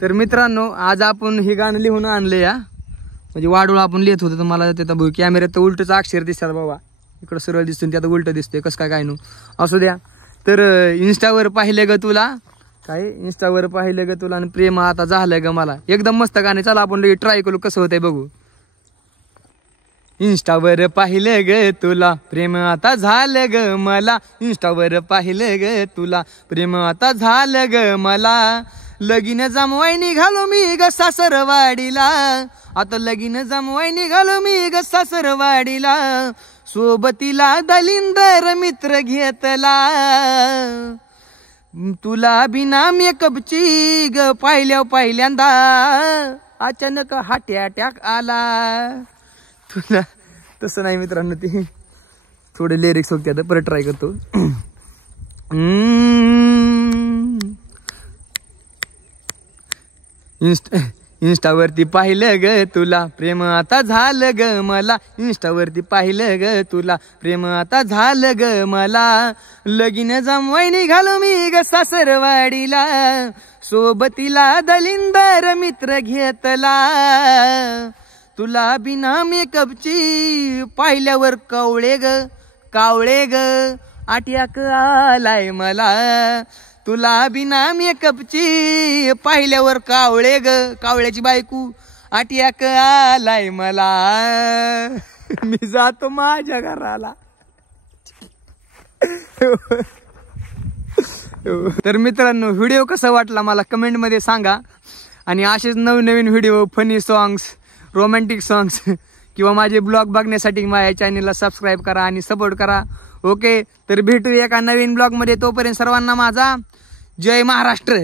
तर मित्रांनो आज आपण हे गाणं लिहून आणलं या, म्हणजे वाडूळ आपण लिहित होतो तर मला त्याचा कॅमेऱ्यात तर उलटच अक्षर दिसतात बाबा, इकडं सरळ दिसतो त्यात उलट दिसतोय, कसं काय नो असू द्या. तर इंस्टावर पाहिलं ग तुला, काय इंस्टावर पाहिलं ग तुला आणि प्रेम आता झालं ग मला, एकदम मस्त गाणे. चला आपण लगेच ट्राय करू कसं होतंय बघू. इंस्टावर पाहिलं ग तुला प्रेम आता झालं ग मला, इंस्टावर पाहिलं ग तुला प्रेम आता झालं ग मला, लगीन जमवाय निघालो मी ग सासरवाडीला, आता लगीन जमवाय निघालो मी ग सासरवाडीला, सोबतीला दलिंदर मित्र घेतला, तुला बिना मेकअपची ग पहिल्यांदा अचानक हार्ट अटॅक आला. तुला तसं नाही मित्रांनो, ते थोडे लिरिक्स होते, आता परत ट्राय करतो. इंस्टावरती पाहिलं ग तुला प्रेम आता झालं ग मला, इंस्टावरती पाहिलं ग तुला प्रेम आता झालं ग मला, लगीन जमवाय निघालो मी ग सासरवाडीला, सोबतीला दलिंदर मित्र घेतला, तुला बिना मेकअपची पाहिल्यावर कावळे ग अटॅक आलाय मला, तुला बिना मेकअपची पाहिल्यावर कावळ्याची बायको अटॅक आलाय मला, मी जातो माझ्या घराला. तर मित्रांनो व्हिडिओ कसा वाटला मला कमेंट मध्ये सांगा, आणि असेच नवीन video, funny songs, romantic songs किंवा माझे ब्लॉग बघण्यासाठी माझ्या चॅनलला सबस्क्राईब करा आणि सपोर्ट करा. ओके, तर भेटूया एका नवीन ब्लॉग मध्ये, तोपर्यंत सर्वांना माझा जय महाराष्ट्र.